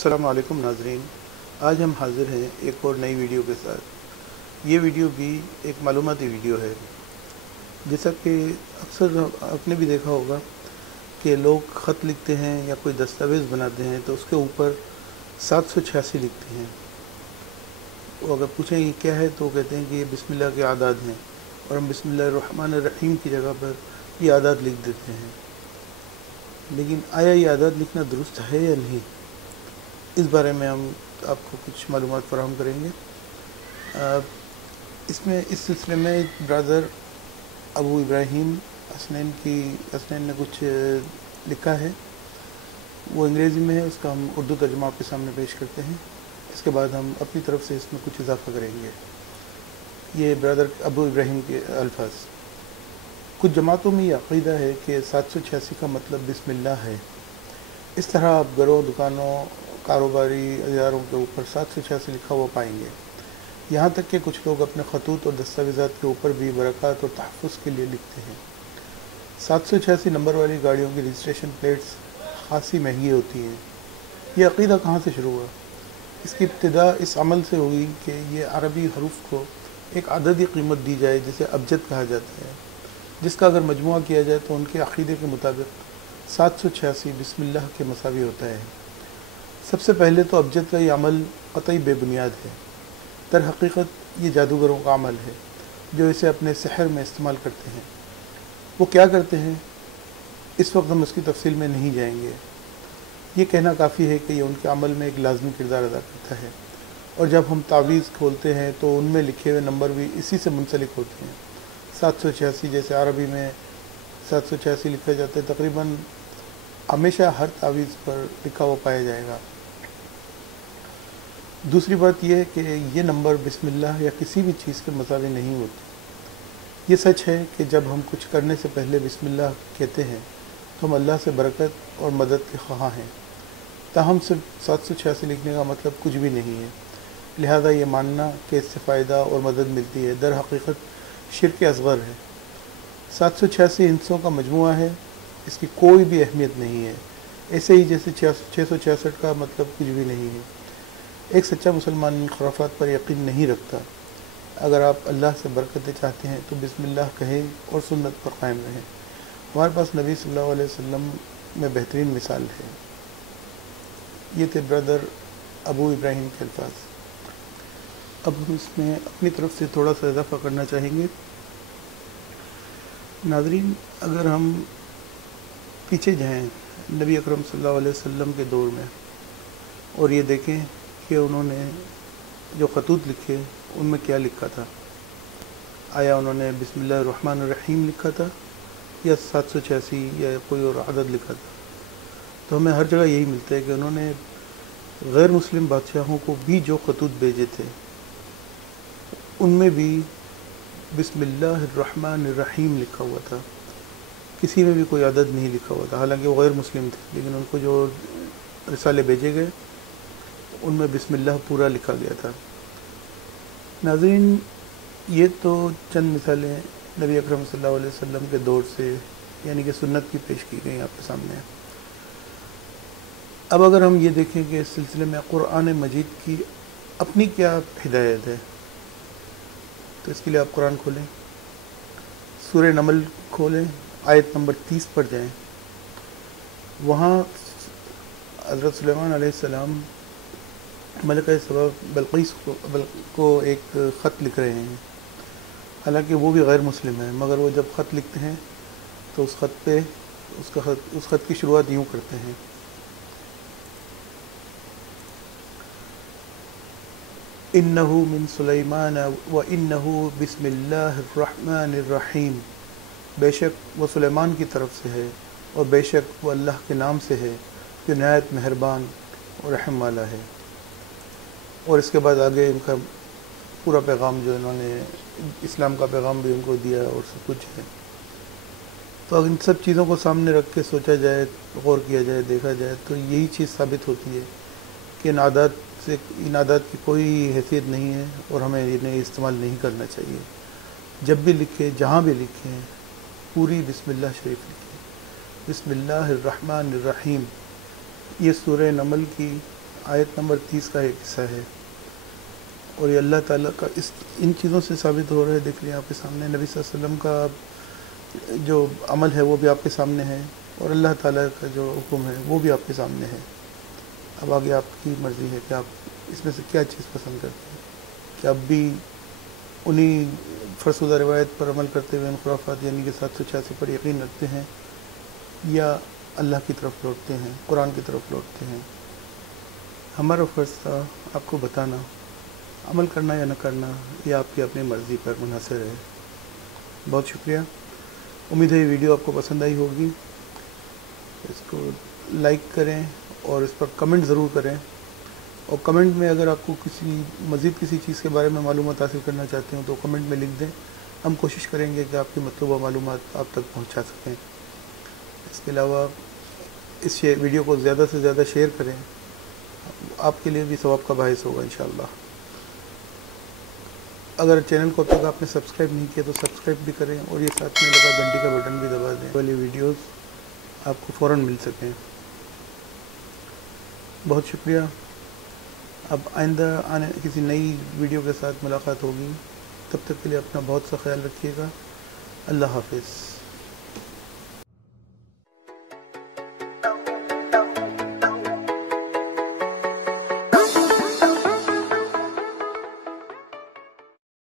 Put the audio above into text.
السلام علیکم ناظرین، آج ہم حاضر ہیں ایک اور نئی ویڈیو کے ساتھ۔ یہ ویڈیو بھی ایک معلوماتی ویڈیو ہے۔ جیسا کہ اکثر آپ نے بھی دیکھا ہوگا کہ لوگ خط لکھتے ہیں یا کوئی دستاویز بناتے ہیں تو اس کے اوپر 786 لکھتے ہیں۔ وہ اگر پوچھیں یہ کیا ہے تو وہ کہتے ہیں کہ یہ بسم اللہ کے اعداد ہیں، اور ہم بسم اللہ الرحمن الرحیم کی جگہ پر یہ اعداد لکھ دیتے ہیں۔ لیکن آیا یہ اعداد لکھنا درست ہے یا نہیں، اس بارے میں ہم آپ کو کچھ معلومات فراہم کریں گے۔ اس سلسلے میں برادر ابو ابراہیم حسنین نے کچھ لکھا ہے، وہ انگریزی میں ہے، اس کا ہم اردو ترجمہ آپ کے سامنے پیش کرتے ہیں۔ اس کے بعد ہم اپنی طرف سے اس میں کچھ اضافہ کریں گے۔ یہ برادر ابو ابراہیم کے الفاظ: کچھ جماعتوں میں یہ عقیدہ ہے کہ 786 کا مطلب بسم اللہ ہے۔ اس طرح آپ گھروں، دکانوں، کاروباری اداروں کے اوپر 786 لکھا ہوا پائیں گے۔ یہاں تک کہ کچھ لوگ اپنے خطوط اور دستاویزات کے اوپر بھی برکات اور تحفظ کے لیے لکھتے ہیں۔ 786 نمبر والی گاڑیوں کی رجسٹریشن پلیٹس خاصی مہنگی ہوتی ہیں۔ یہ عقیدہ کہاں سے شروع ہوا؟ اس کی ابتدا اس عمل سے ہوئی کہ یہ عربی حروف کو ایک عددی قیمت دی جائے جسے ابجد کہا جاتا ہے، جس کا اگر مجموعہ کیا جائے تو ان کے عقیدے کے مطابق 786 بسم اللہ کے مساوی ہوتا ہے۔ سب سے پہلے تو ابجد کا یہ عمل قطعی بے بنیاد ہے۔ در حقیقت یہ جادوگروں کا عمل ہے جو اسے اپنے سحر میں استعمال کرتے ہیں۔ وہ کیا کرتے ہیں اس وقت ہم اس کی تفصیل میں نہیں جائیں گے۔ یہ کہنا کافی ہے کہ یہ ان کے عمل میں ایک لازمی کردار ادا کرتا ہے، اور جب ہم تعویذ کھولتے ہیں تو ان میں لکھے ہوئے نمبر بھی اسی سے منسلک ہوتے ہیں۔ 786 جیسے عربی میں 786 لکھا جاتا ہے، تقریباً ہمیشہ ہر تعویذ پر لکھا ہوا پایا جائے گا۔ دوسری بات یہ ہے کہ یہ نمبر بسم اللہ یا کسی بھی چیز کے مساوی نہیں ہوتے۔ یہ سچ ہے کہ جب ہم کچھ کرنے سے پہلے بسم اللہ کہتے ہیں تو ہم اللہ سے برکت اور مدد کے خواہاں ہیں، تاہم صرف 786 لکھنے کا مطلب کچھ بھی نہیں ہے۔ لہذا یہ ماننا کہ اس سے فائدہ اور مدد ملتی ہے در حقیقت شرک اصغر ہے۔ 786 ہندسوں کا مجموعہ ہے، اس کی کوئی بھی اہمیت نہیں ہے، ایسے ہی جیسے 666 کا مطلب کچھ بھی نہیں ہے۔ ایک سچا مسلمان ان خرافات پر یقین نہیں رکھتا۔ اگر آپ اللہ سے برکتیں چاہتے ہیں تو بسم اللہ کہیں اور سنت پر قائم رہیں۔ ہمارے پاس نبی صلی اللہ علیہ وسلم میں بہترین مثال ہے۔ یہ تھے برادر ابو ابراہیم کے الفاظ۔ اب ہم اس میں اپنی طرف سے تھوڑا سا اضافہ کرنا چاہیں گے۔ ناظرین، اگر ہم پیچھے جائیں نبی اکرم صلی اللہ علیہ وسلم کے دور میں اور یہ دیکھیں کہ انہوں نے جو خطوط لکھے ان میں کیا لکھا تھا، آیا انہوں نے بسم اللہ الرحمن الرحیم لکھا تھا یا 786 یا کوئی اور عدد لکھا تھا؟ تو ہمیں ہر جگہ یہی ملتا ہے کہ انہوں نے غیر مسلم بادشاہوں کو بھی جو خطوط بھیجے تھے ان میں بھی بسم اللہ الرحمن الرحیم لکھا ہوا تھا، کسی میں بھی کوئی عدد نہیں لکھا ہوا تھا۔ حالانکہ وہ غیر مسلم تھے، لیکن ان کو جو رسالے بھیجے گئے ان میں بسم اللہ پورا لکھا گیا تھا۔ ناظرین، یہ تو چند مثالیں نبی اکرم صلی اللہ علیہ وسلم کے دور سے یعنی کہ سنت کی پیش کی گئی آپ کے سامنے۔ اب اگر ہم یہ دیکھیں کہ اس سلسلے میں قرآن مجید کی اپنی کیا ہدایت ہے، تو اس کے لیے آپ قرآن کھولیں، سورہ نمل کھولیں، آیت نمبر 30 پر جائیں۔ وہاں حضرت سلیمان علیہ السلام ملکہ سبا بلقیس کو ایک خط لکھ رہے ہیں۔ حالانکہ وہ بھی غیر مسلم ہیں، مگر وہ جب خط لکھتے ہیں تو اس خط کی شروعات یوں کرتے ہیں: انہ من سلیمان و انہ بسم اللہ الرحمن الرحیم، بے شک وہ سلیمان کی طرف سے ہے اور بے شک وہ اللہ کے نام سے ہے جو نہایت مہربان اور رحم والا ہے۔ اور اس کے بعد آگے ان کا پورا پیغام جو انہوں نے اسلام کا پیغام بھی ان کو دیا اور سب کچھ ہے۔ تو اگر ان سب چیزوں کو سامنے رکھ کے سوچا جائے، غور کیا جائے، دیکھا جائے تو یہی چیز ثابت ہوتی ہے کہ ان عادات کی کوئی حیثیت نہیں ہے اور ہمیں انہیں استعمال نہیں کرنا چاہیے۔ جب بھی لکھیں، جہاں بھی لکھیں، پوری بسم اللہ شریف لکھیں۔ بسم اللہ الرحمن الرحیم، یہ سورہ نمل کی آیت نمبر 30 کا ایک حصہ ہے، اور یہ اللہ تعالیٰ کا ان چیزوں سے ثابت ہو رہا ہے. دیکھ لیں آپ کے سامنے نبی صلی اللہ علیہ وسلم کا جو عمل ہے وہ بھی آپ کے سامنے ہے، اور اللہ تعالیٰ کا جو حکم ہے وہ بھی آپ کے سامنے ہے. اب آگے آپ کی مرضی ہے کہ آپ اس میں سے کیا چیز پسند کرتے ہیں، کہ اب بھی انہی فرسودہ روایت پر عمل کرتے ہوئے ان خرافات یعنی کہ 786 پر یقین رکھتے ہیں، یا اللہ کی طرف لوٹتے ہیں، قرآن کی طرف لوٹتے ہیں. ہمارا فرض تھا آپ کو بتانا، عمل کرنا یا نہ کرنا یہ آپ کی اپنی مرضی پر منحصر ہے. بہت شکریہ. امید ہے یہ ویڈیو آپ کو پسند آئی ہوگی. اس کو لائک کریں اور اس پر کمنٹ ضرور کریں، اور کمنٹ میں اگر آپ کو مزید کسی چیز کے بارے میں معلومات حاصل کرنا چاہتے ہوں تو کمنٹ میں لکھ دیں. ہم کوشش کریں گے کہ آپ کی مطلوبہ معلومات آپ تک پہنچا سکیں. اس کے علاوہ اس ویڈیو کو زیادہ سے زیادہ شیئر کریں، آپ کے لیے بھی ثواب کا باعث ہوگا انشاءاللہ. اگر چینل کو اب تک آپ نے سبسکرائب نہیں کیا تو سبسکرائب بھی کریں، اور یہ ساتھ میں لگا گھنٹی کا بٹن بھی دبا دیں والی ویڈیوز آپ کو فوراً مل سکیں. بہت شکریہ. اب آئندہ کسی نئی ویڈیو کے ساتھ ملاقات ہوگی. تب تک کے لیے اپنا بہت سا خیال رکھیے گا. اللہ حافظ.